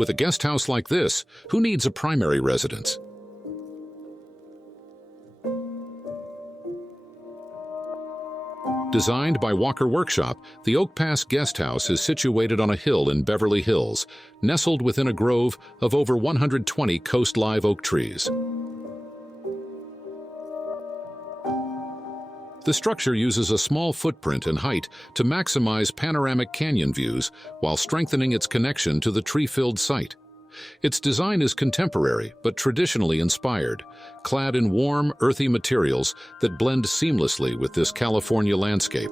With a guest house like this, who needs a primary residence? Designed by Walker Workshop, the Oak Pass Guest House is situated on a hill in Beverly Hills, nestled within a grove of over 120 coast live oak trees. The structure uses a small footprint and height to maximize panoramic canyon views while strengthening its connection to the tree-filled site. Its design is contemporary but traditionally inspired, clad in warm, earthy materials that blend seamlessly with this California landscape.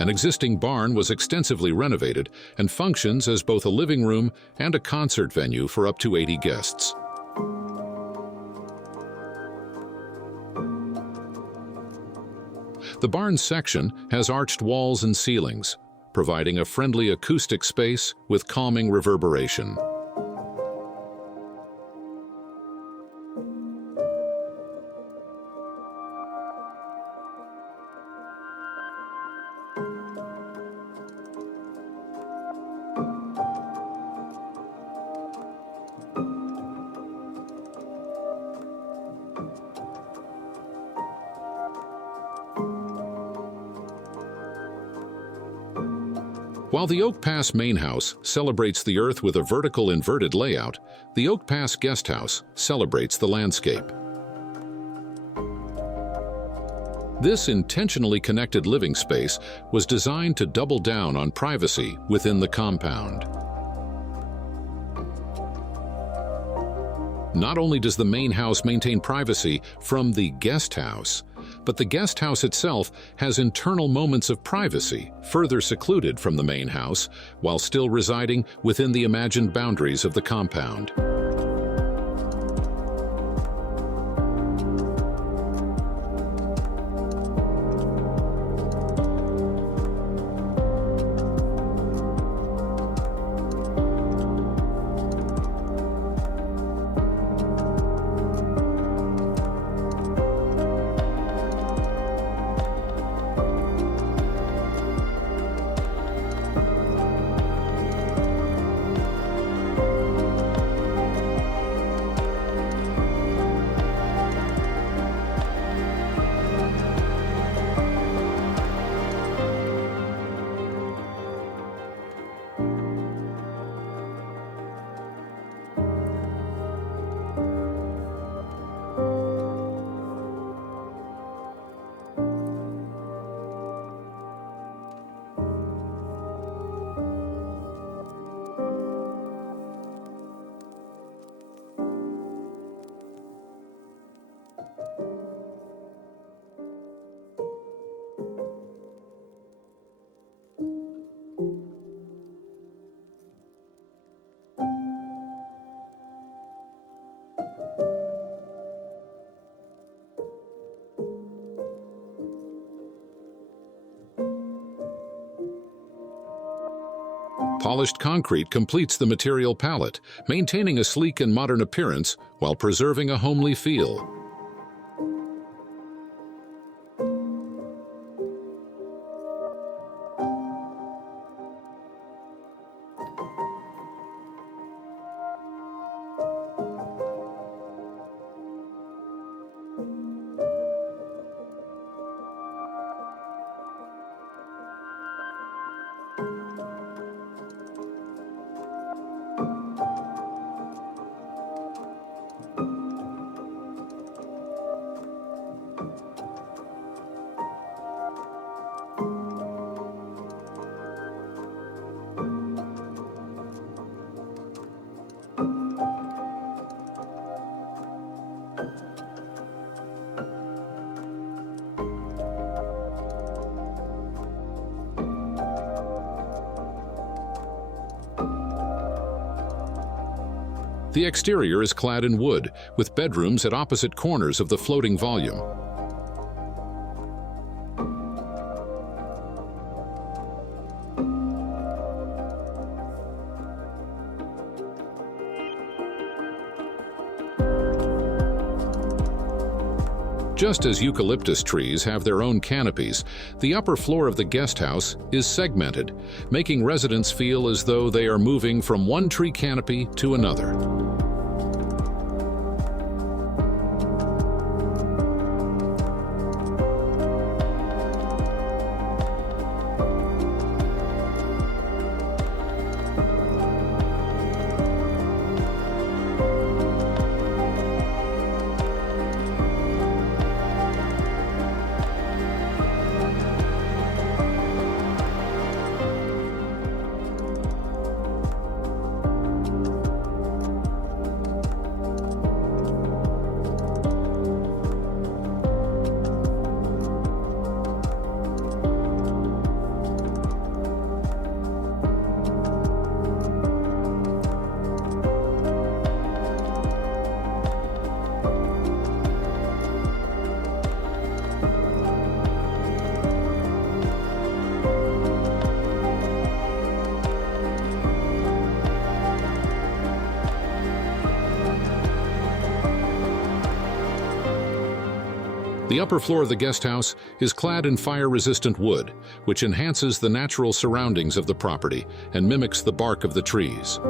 An existing barn was extensively renovated and functions as both a living room and a concert venue for up to 80 guests. The barn section has arched walls and ceilings, providing a friendly acoustic space with calming reverberation. While the Oak Pass main house celebrates the earth with a vertical inverted layout, the Oak Pass guest house celebrates the landscape. This intentionally connected living space was designed to double down on privacy within the compound. Not only does the main house maintain privacy from the guest house, but the guest house itself has internal moments of privacy, further secluded from the main house, while still residing within the imagined boundaries of the compound. Polished concrete completes the material palette, maintaining a sleek and modern appearance while preserving a homely feel. The exterior is clad in wood, with bedrooms at opposite corners of the floating volume. Just as eucalyptus trees have their own canopies, the upper floor of the guest house is segmented, making residents feel as though they are moving from one tree canopy to another. The upper floor of the guest house is clad in fire-resistant wood, which enhances the natural surroundings of the property and mimics the bark of the trees.